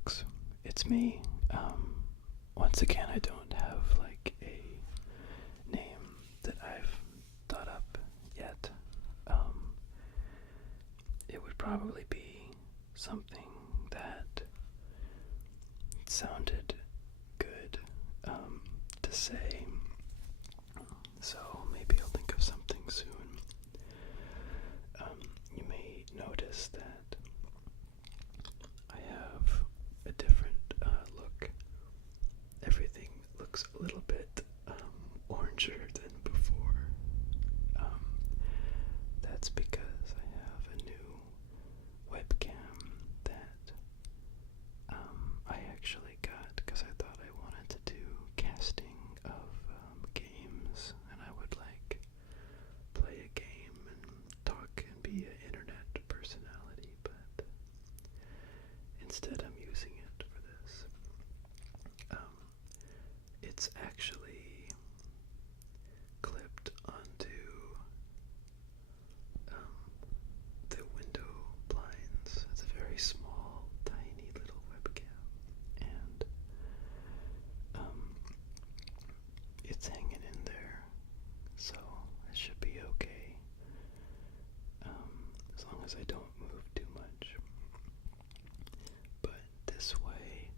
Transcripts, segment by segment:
folks. It's me. Once again, I don't have like a name that I've thought up yet. It would probably be something that sounded good to say. So maybe I'll think of something soon. You may notice that I have a different look. Everything looks a little bit oranger than before. That's because I have a new webcam that I actually got because I thought I wanted to do casting of games, and I would like play a game and talk and be an internet personality, but instead I'm using it for this. It's actually clipped onto the window blinds. It's a very small, tiny little webcam, and it's hanging in there, so it should be okay, as long as I don't move too much. But this way,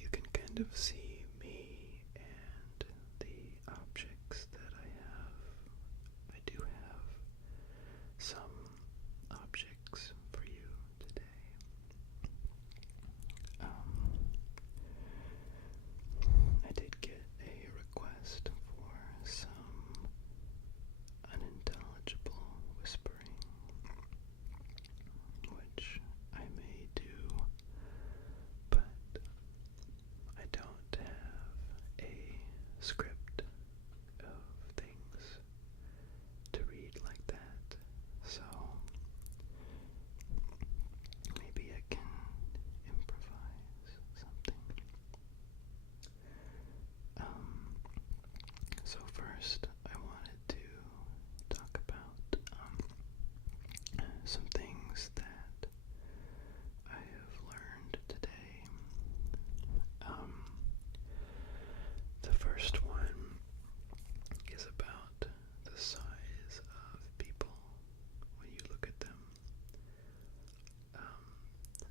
you can kind of see me and the objects that I have. I do have some objects for you today. I did get a request for some unintelligible whispering, which I may do, but I don't have a script of things to read like that, so maybe I can improvise something. So first, I wanted to talk about some things that I have learned today. The first one is about the size of people when you look at them.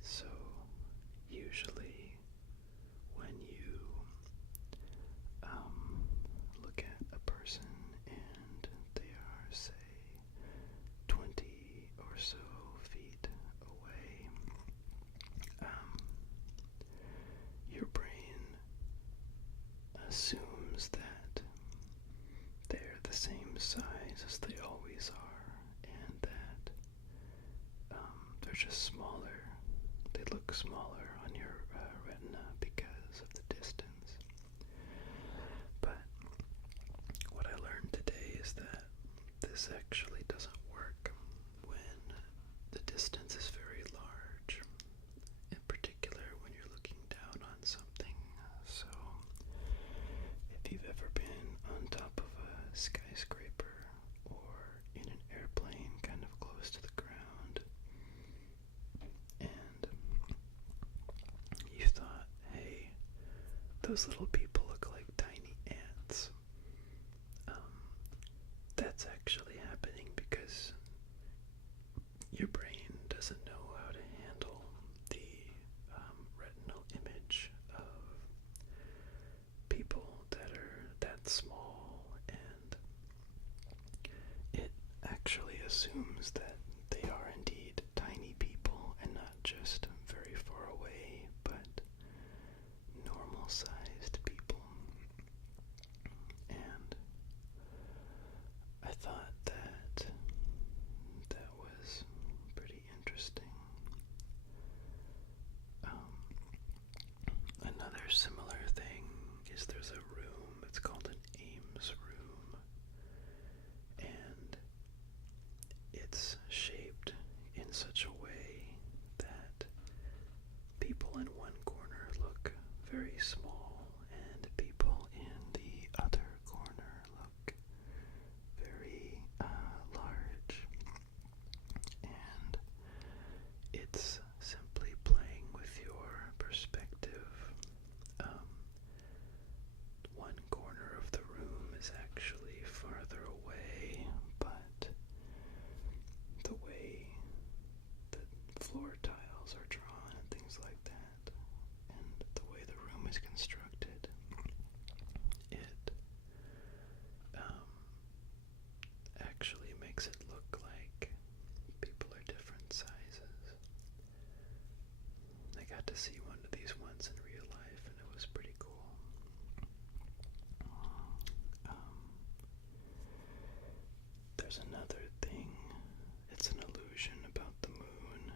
So usually when you look at a person and they are, say, 20 or so feet away, your brain assumes that they're the same size as they always are, and that they're just smaller. They look smaller on your retina because of the distance. But what I learned today is that this actually doesn't work when the distance is very large, in particular when you're looking down on something. So if you've ever been on top of a skyscraper or in an airplane kind of close to the ground, and you thought, hey, those little people look like tiny ants. That's actually happening because your brain doesn't know how to handle the retinal image of people that are that small, and it actually assumes that they are indeed tiny people and not just very far away, but normal-sized people. And I thought that was pretty interesting. Another similar thing is there's a room, it's called an Ames room, and it's shaped in such a way that people in one corner look very small and people in the other corner look very large, and it's simply playing to see one of these once in real life, and it was pretty cool. There's another thing. It's an illusion about the moon,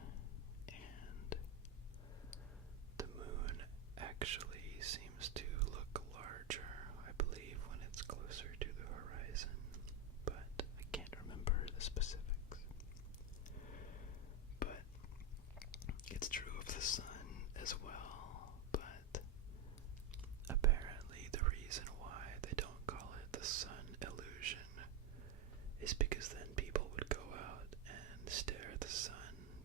and the moon actually seems to look larger, I believe, when it's closer to the horizon, but I can't remember the specifics. But it's true of the sun as well, but apparently the reason why they don't call it the sun illusion is because then people would go out and stare at the sun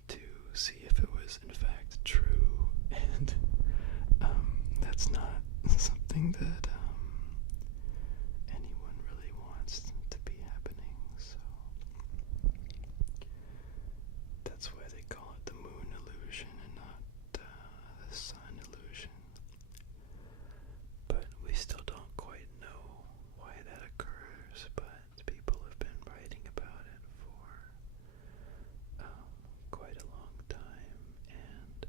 to see if it was in fact true, and that's not something that anyone really wants to be happening, so that's why they call it the moon illusion and not the sun illusion. But we still don't quite know why that occurs, but people have been writing about it for quite a long time and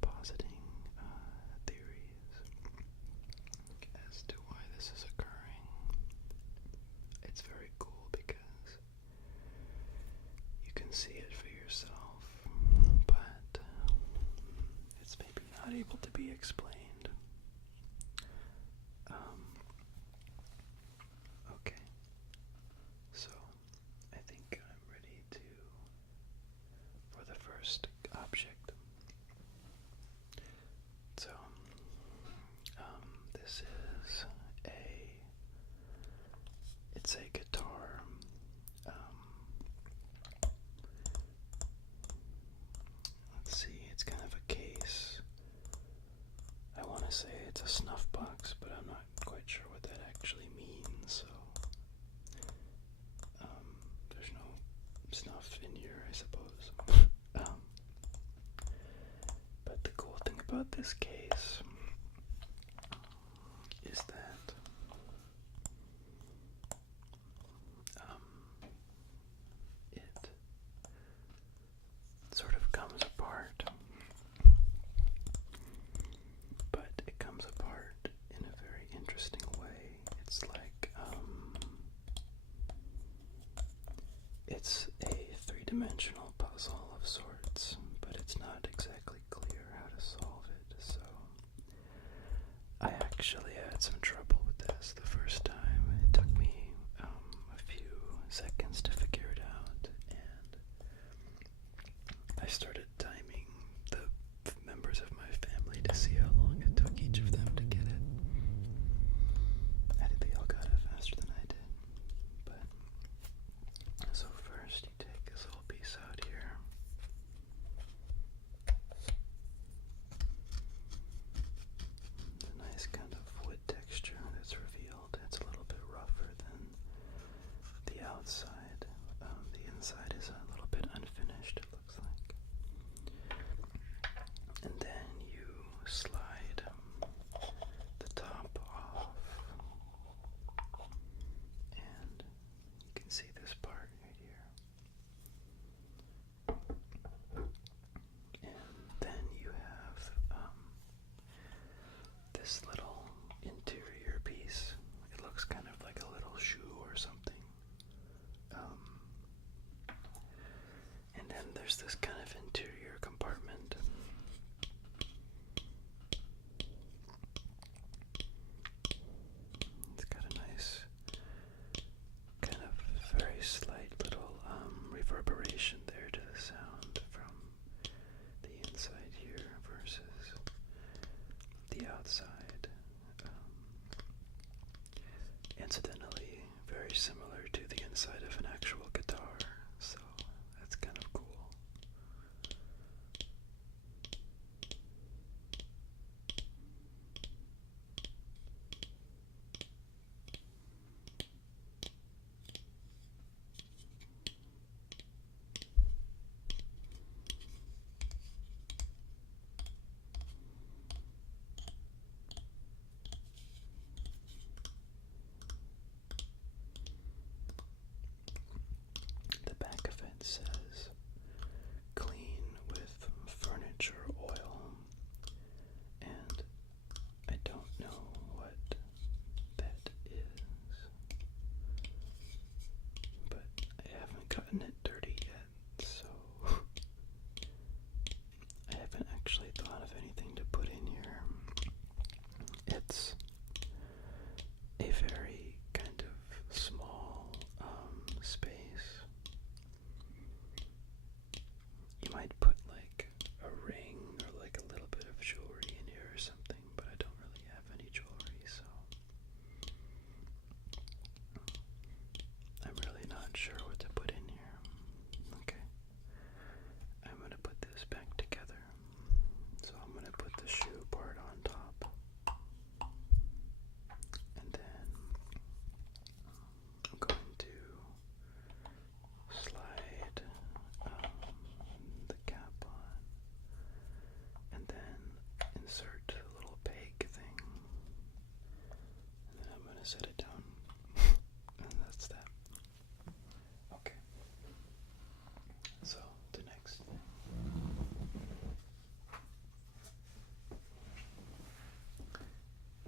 positing theories as to why this is occurring. It's very cool because you can see it for yourself, but it's maybe not able to be explained. Okay, so I think I'm ready for the first object. So, this is it's a guitar. Let's see, it's kind of a case. I want to say it's a snuff box, but I'm not quite sure what that actually means, so there's no snuff in here, I suppose. But the cool thing about this case is that it sort of comes apart, but it comes apart in a very interesting way. It's like it's a three-dimensional puzzle of sorts, but it's not exactly clear how to solve it, so I actually had some trouble with this the first time. It took me a few seconds to figure it out, and I started timing the members of my family to see how long it took each of them to get it. I think they all got it faster than I did. But so first you take this little piece out here. It's a nice kind of wood texture that's revealed. It's a little bit rougher than the outside. The inside is a little bit unfinished, it looks like. And then you slide the top off, and you can see this part right here. And then you have this little interior piece. It looks kind of like a little shoe or something. And then there's this kind of interior compartment. It's got a nice kind of very slight little reverberation there to the sound from the inside here versus the outside. it's a very kind of small space. You might put like a ring or like a little bit of jewelry in here or something, but I don't really have any jewelry, so I'm really not sure what to put in here. Okay, I'm gonna put this back together. So I'm gonna put the shoe part on top, and then I'm going to slide the cap on, and then insert the little peg thing, and then I'm going to set it down, and that's that. Okay, so the next thing,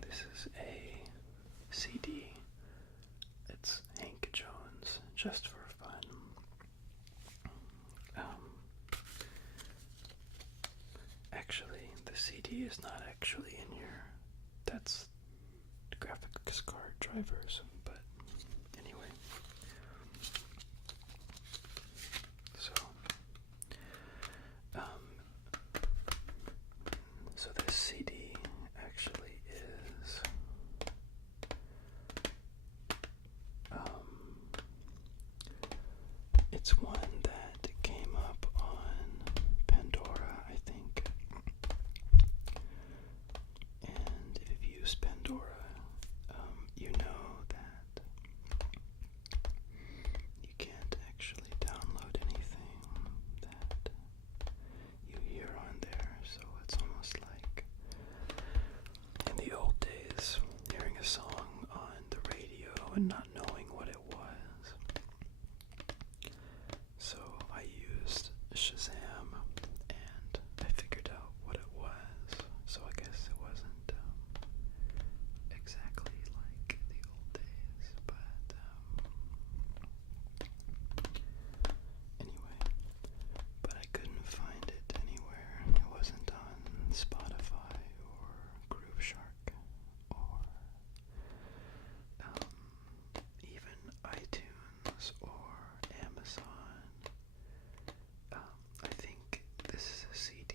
this is a CD. It's Hank Jones, Just for Fun. Actually, the CD is not actually in here. That's the graphics card drivers, but anyway. So this CD actually is it's one that came up on Pandora, I think. And if you've used Pandora, you know that you can't actually download anything that you hear on there. So it's almost like in the old days, hearing a song on the radio and not knowing what it was. So I used Shazam, and I figured out what it was. So I guess it wasn't exactly like the old days, but anyway. But I couldn't find it anywhere. It wasn't on Spotify or Grooveshark or even iTunes or Amazon. I think this is a CD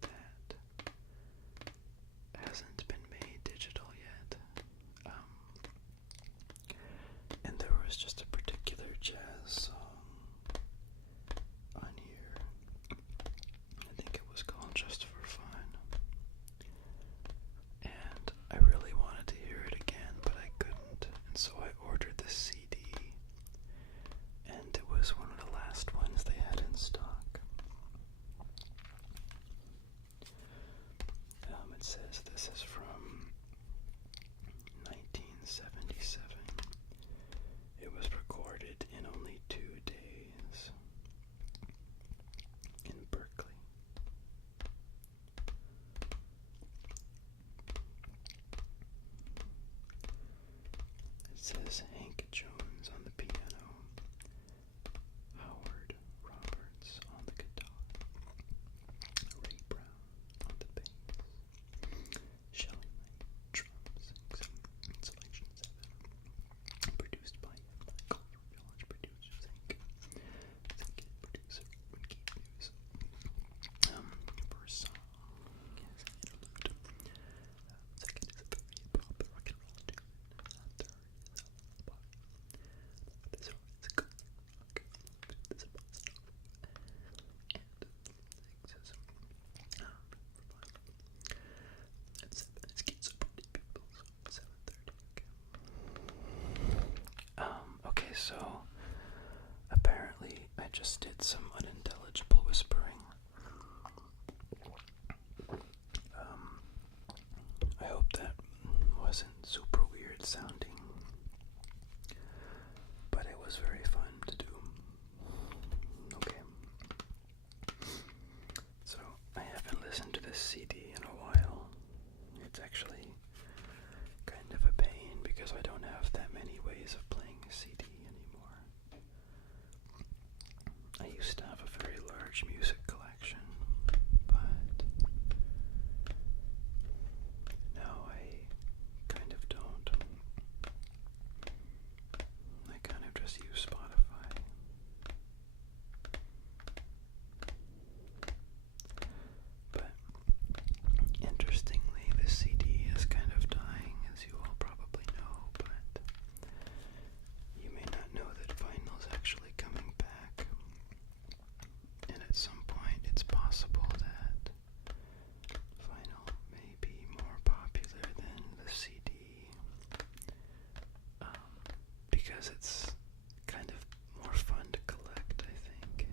that hasn't been made digital yet. And there was just a particular jazz song on here. I think it was called Just for Fun. And I really wanted to hear it again, but I couldn't. And so I ordered the CD. And it was one of the last ones they had in stock. It says this is from 1977. It was recorded in only 2 days in Berkeley. It says Hank Jones on the piano, Howard Roberts on the guitar, Ray Brown on the bass, Shelley Knight drums, Selection 7, produced by Michael Village Producers Inc. Executive producer Winky News. First song is Interlude. Second is a very pop rock and roll tune. Third is a lullaby. This one is a country rock. Fifth is a bossa nova. And sixth is revival. And seven is Kids of Party People. So 7:30. Okay, so apparently I just did some unintelligible whispering. I hope that wasn't super weird sounding, but it was very fun to do. Okay. So I haven't listened to this CD in a while. It's actually kind of a pain because I don't have that many ways of playing a CD anymore. I used to have a very as it's kind of more fun to collect, I think.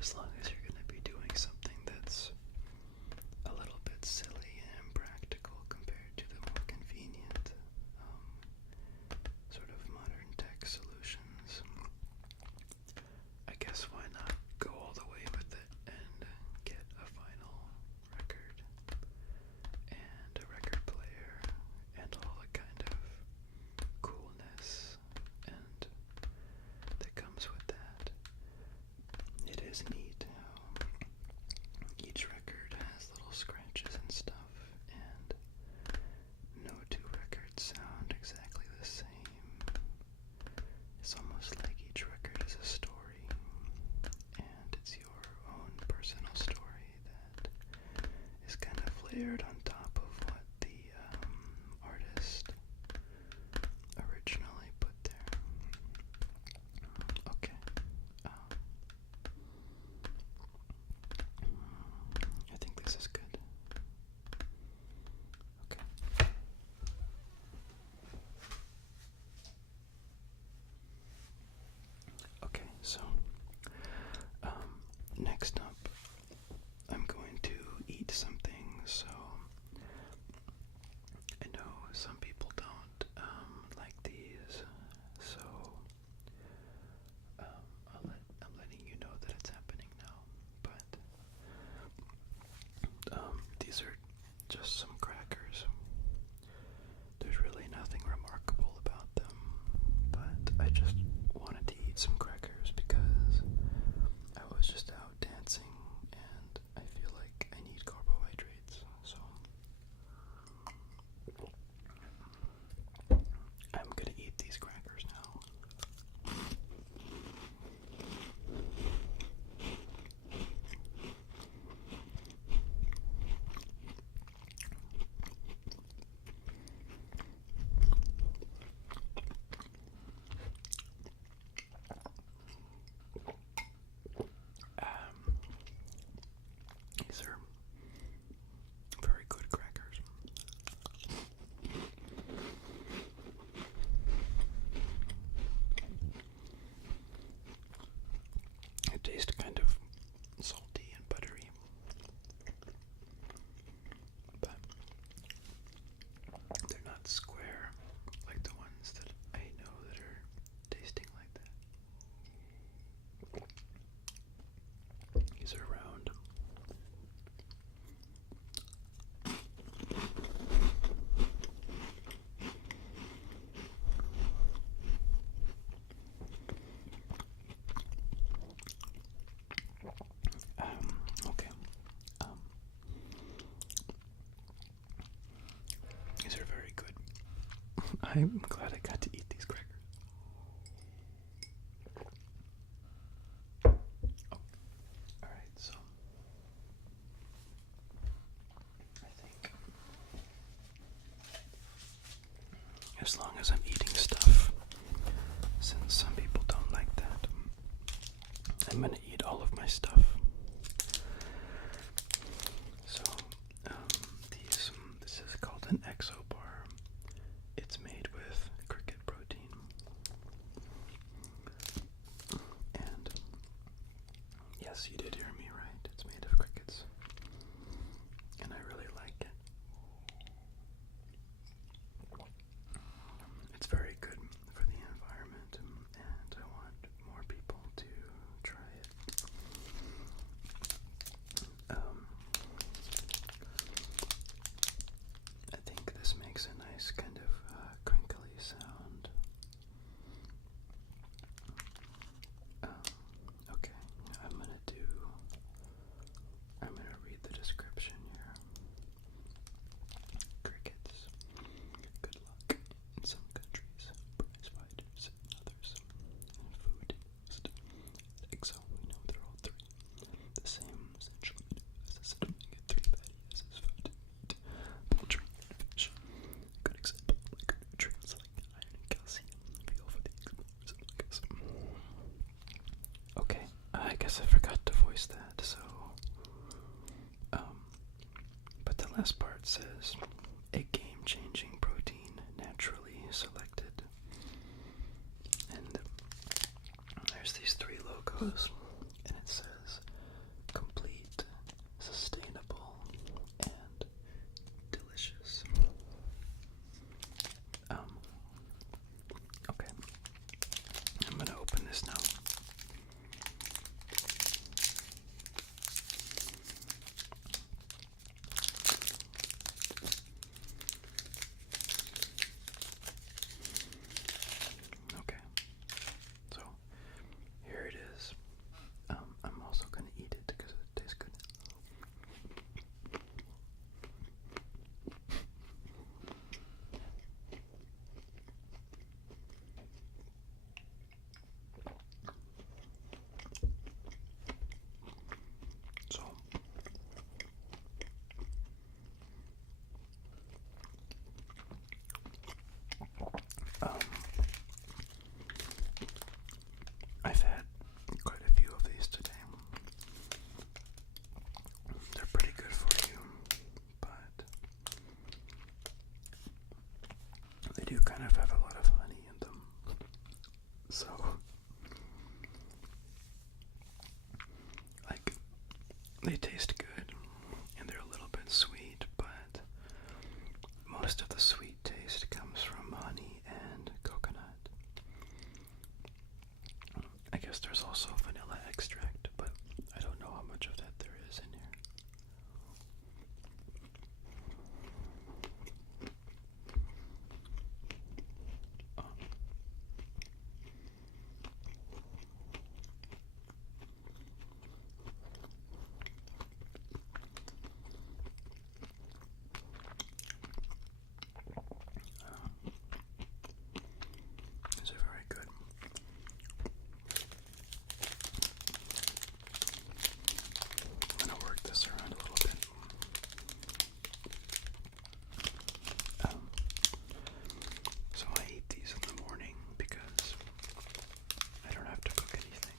As long as you're going to be doing something that's a little bit silly and impractical compared to the more convenient sort of modern tech solutions. I guess why not go all the way with it and get a vinyl record and a record player and all the kind of coolness and that comes with that. It is neat how each record has little scratches and stuff, and no two records sound exactly the same. It's almost like each record is a story, and it's your own personal story that is kind of layered on top of what the artist originally put there. Okay. I think this is good. Okay. Okay, so next up, I'm going to eat something. So I know some people don't like these, so I'm letting you know that it's happening now. But these are just some crackers. There's really nothing remarkable about them, but I just wanted to eat some crackers because I was just out dancing and I feel like I need carbohydrates, so I'm gonna eat these crackers now. These are very good crackers. They taste kind of salty and buttery, but they're not square like the ones that I know that are tasting like that. These are round. Okay. These are very good. I'm glad I got to eat these crackers. Oh, alright, so I think as long as I'm eating stuff, since some people don't like that, I'm gonna eat all of my stuff. So, this is called an exo bar. It's made with cricket protein. And yes, you did hear me right. It's made of crickets. And I really like it. It's very good for the environment, and I want more people to try it. I think this makes a nice kind of crinkly sound. Okay, I'm gonna read the description here. Crickets. Good luck in some countries, prize fighters in others. And food used. Exo, we know they're all three. The same essential as a set of omega-3 fatty acids found in meat, poultry, and fish. Good example of micronutrients like iron and calcium. Feel for the explorers among us. Okay, I guess I forgot to voice that, so but the last part says a game-changing protein naturally selected photos, and it says complete, sustainable, and delicious. Okay. I'm gonna open this now. Okay. So, here it is. I'm also gonna eat it because it tastes good. So, I've had quite a few of these today. They're pretty good for you, but they do kind of have a lot of honey in them. So, like, they taste good, and they're a little bit sweet, but most of the sweet taste comes from honey and coconut. I guess there's also vanilla extract, but I don't know how much of that there is in here. These are very good. I'm gonna work this around a little bit. So I eat these in the morning because I don't have to cook anything.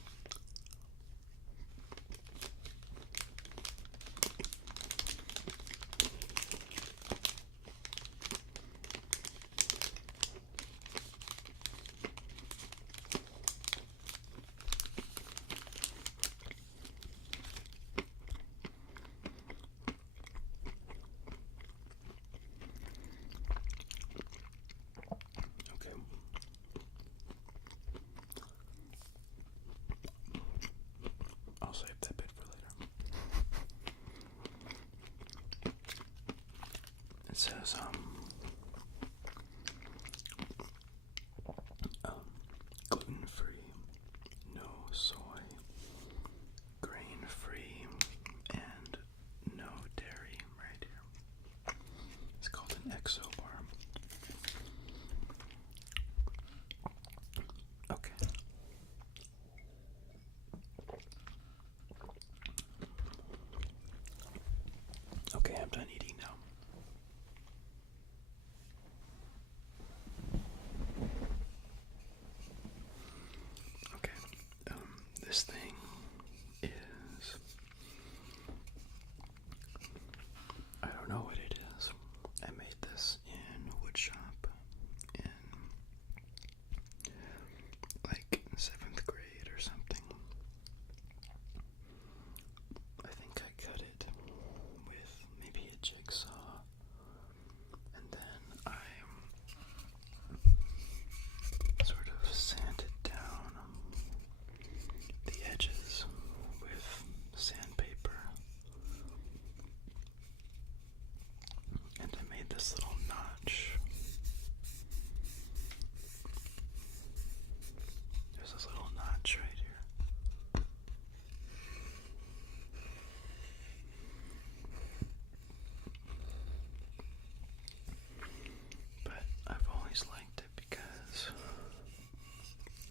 Okay. I'll save that bit for later. It says, gluten-free, no soy, grain-free, and no dairy right here. It's called an exo bar. Okay. Okay, I'm done eating now. Okay, this thing is, I don't know what it is. I made this in woodshop in like 7th grade or something. I think I cut it with maybe a jigsaw, and then I sort of sanded down the edges with sandpaper, and I made this little notch. There's this little notch right here. But I've always liked it because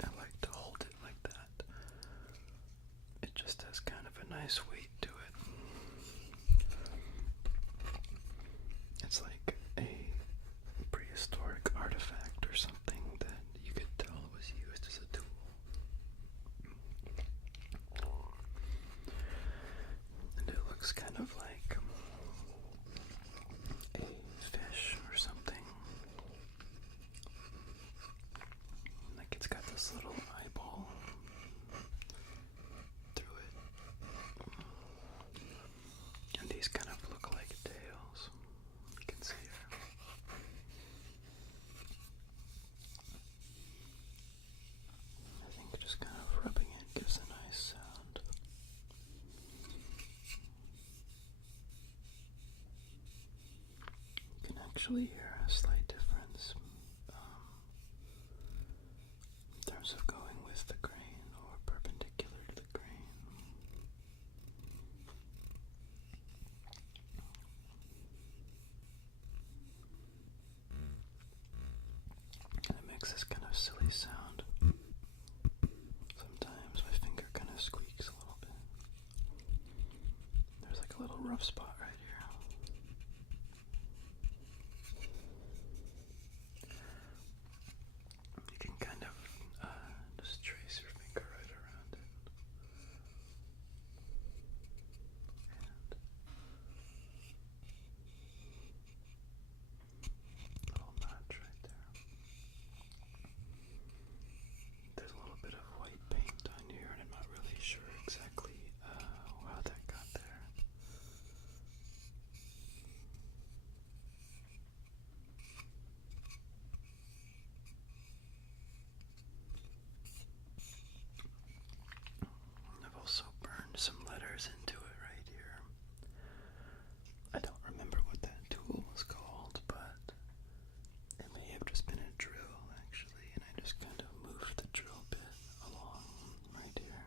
I like to hold it like that. It just has kind of a nice weight to it. It's like a prehistoric artifact or something that you could tell was used as a tool. And it looks kind of like a fish or something. Like it's got this little eyeball actually hear a slight difference in terms of going with the grain or perpendicular to the grain. And it makes this kind of silly sound. Sometimes my finger kind of squeaks a little bit. There's like a little rough spot right here. You can kind of just trace your finger right around it. And little notch right there. There's a little bit of white paint on here, and I'm not really sure exactly how that got there. I've also burned some letters into it right here. I don't remember what that tool was called, but it may have just been a drill, actually, and I just kind of moved the drill bit along right here.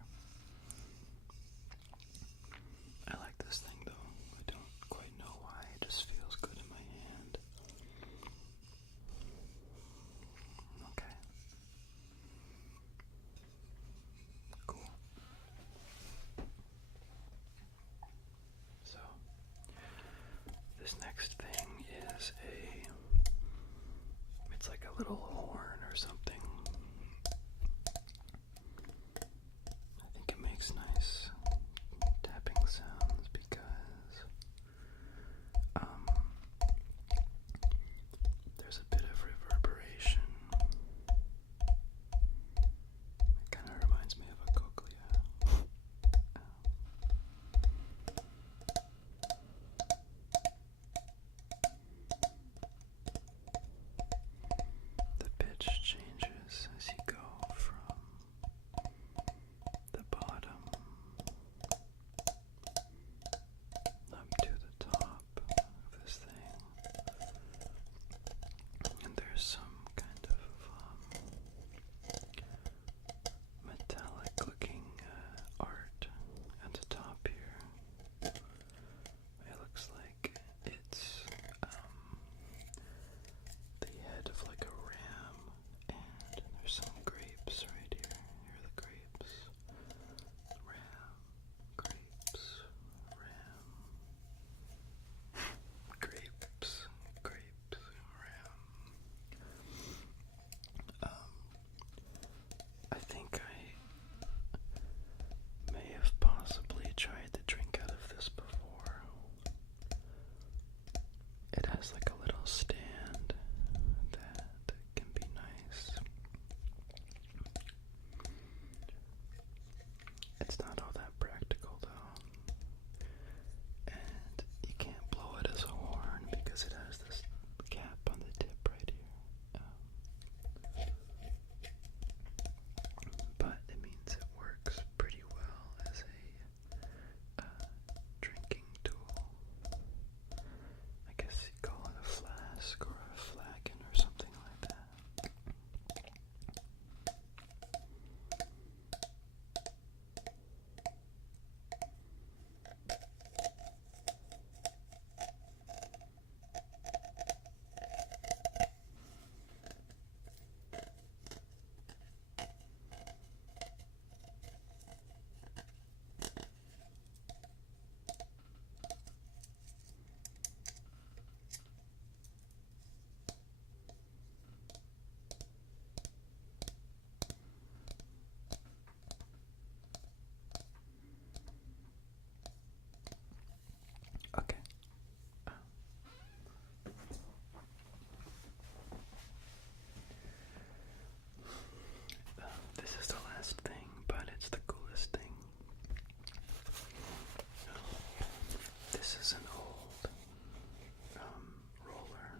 I like this thing, though. I don't quite know why. It just feels good in my hand. Okay. Cool. So, this next thing is it's like a little horn or something. I think it makes nice tapping sounds because there's a bit of reverberation. It kind of reminds me of a cochlea. The pitch changes as you go from the bottom up to the top of this thing. And there's some kind of metallic looking art at the top here. It looks like it's the head of like a ram, and there's some grapes right here. Here are the grapes. Ram, grapes, ram, grapes, grapes, ram. I think I may have possibly tried to drink out of this before. It has like a little stand that can be nice. It's not all that practical though. And you can't blow it as a horn because it has this cap on the tip right here. But it means it works pretty well as a drinking tool. I guess you call it a flask or a flagon or something like that. Okay. This is the last thing, but it's the coolest thing. This is an old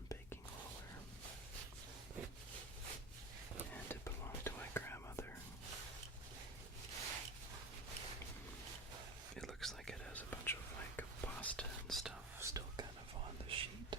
baking roller, and it belonged to my grandmother. It looks like it has a bunch of like pasta and stuff still kind of on the sheet.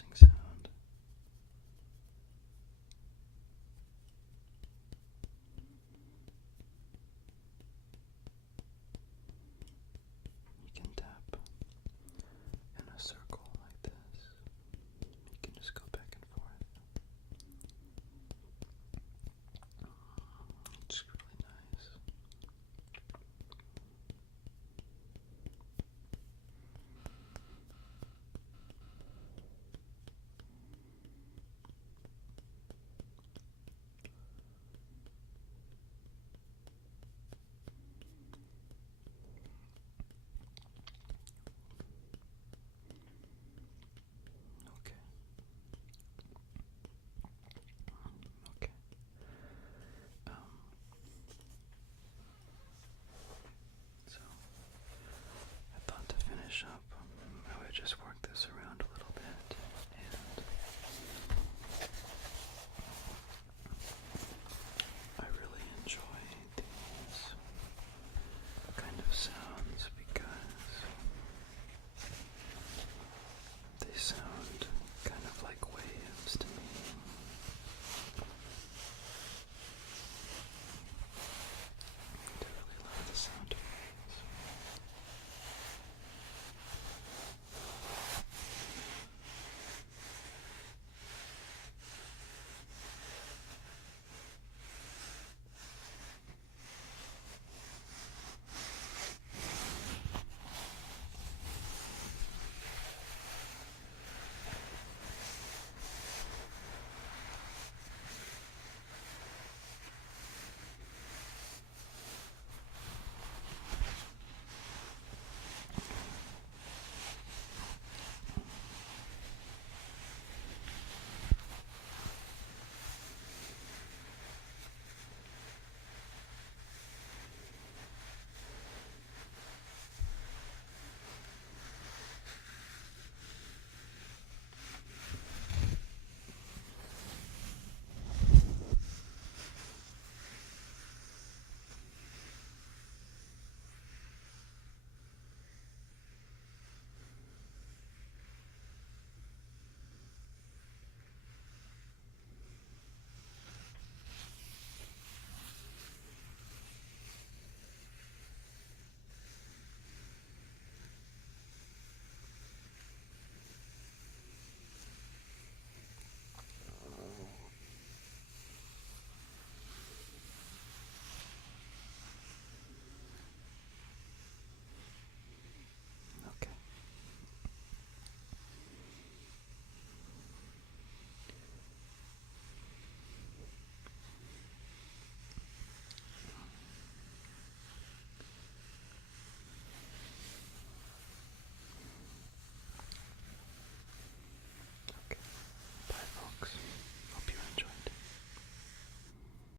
interesting sound.